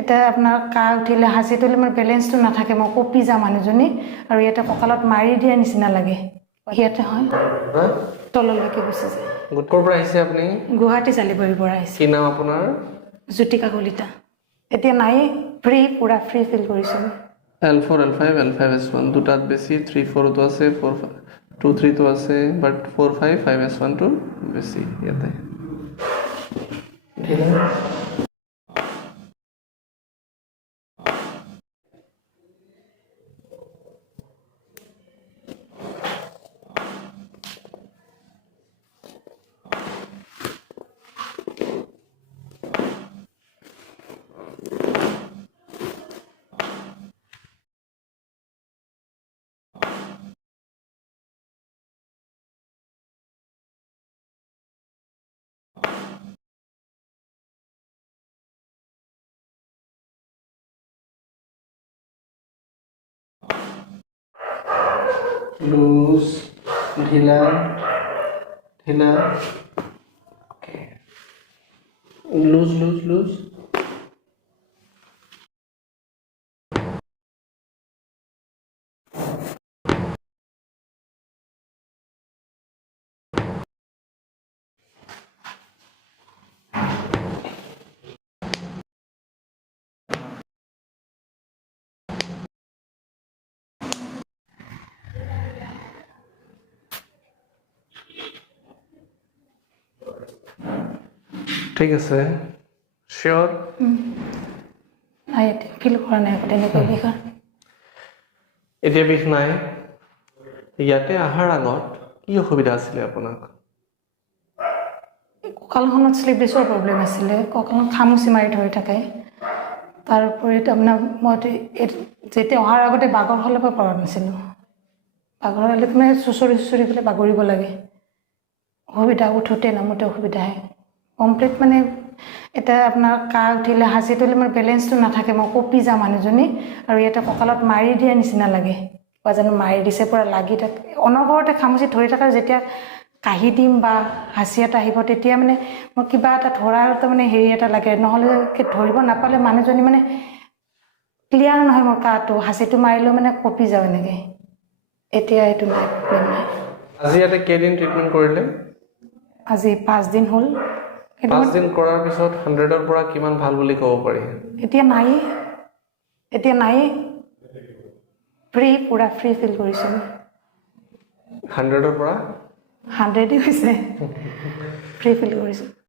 এটা আপোনাৰ কাহ উঠিলে হাঁচি তুলে মোৰ বেলেঞ্চটো নাথাকে মই কপি যাওঁ মানুহজনী আৰু ইয়াতে কঁকালত মাৰি দিয়া নিচিনা লাগে ইয়াতে হয় তললৈকে গুচি যায় গুটকৰ পৰা আহিছে আপুনি গুৱাহাটী জালিবাৰীৰ পৰা আহিছে কি নাম আপোনাৰ জ্যোতিকা কলিতা এতিয়া নাই পুৰা ফ্ৰী ফিল কৰিছোঁ L4 L5 L5 S1 দুটাত বেছি 3 4 তো আছে 4 2 3 তো আছে বাট 4 5 5 S1 তো বেছি ইয়াতে লুজ ঢিলা ঢিলা ওকে লুজ লুজ লুজ ঠিক আছে শিওর নাই এতিয়া ফিল কৰা নাই তেনেকৈ বিষৰ এতিয়া বিষ নাই ইয়াতে আহাৰ আগত কি অসুবিধা আছিলে আপোনাক কঁকালখনত শ্লিপ-ডিছৰ প্ৰব্লেম আছিলে কঁকালত খামুচি মাৰি ধৰি থাকে তাৰ উপৰি তাৰমানে মই যেতিয়া অহাৰ আগতে বাগৰ হ'লে পৰা নাছিলোঁ বাগৰ হ'লে মানে চুচৰি পেলাই বাগৰিব লাগে অসুবিধা উঠোঁতে নামোতে অসুবিধা আহে কমপ্লিট মানে এটা আপোনাৰ কাহ উঠিলে হাঁচি তুলে মোৰ বেলেঞ্চটো নাথাকে মই কপি যাওঁ মানুহজনী আৰু ইয়াতে কঁকালত মাৰি দিয়া নিচিনা লাগে বা জানো মাৰি দিছে পূৰা লাগি থাকে অনবৰতে খামুচি ধৰি থকা যেতিয়া কাহি দিম বা হাঁচি এটা আহিব তেতিয়া মানে মই কিবা এটা ধৰাৰ তাৰমানে হেৰি এটা লাগে নহ'লে ধৰিব নাপালে মানুহজনী মানে ক্লিয়াৰ নহয় মোৰ কাহটো হাঁচিটো মাৰিলেও মানে কপি যাওঁ এনেকৈ এতিয়া এইটো নাই প্ৰব্লেম নাই আজি ইয়াতে কেইদিন ট্ৰিটমেণ্ট কৰিলে আজি 5 দিন হ'ল 5 দিন কৰাৰ পিছত 100ৰ পৰা কিমান ভাল বুলি ক'ব পাৰি এতিয়া নাই পুৰা ফ্ৰী ফিল কৰিছোঁ 100ৰ পৰা 100 হৈছে ফ্ৰী ফিল কৰিছোঁ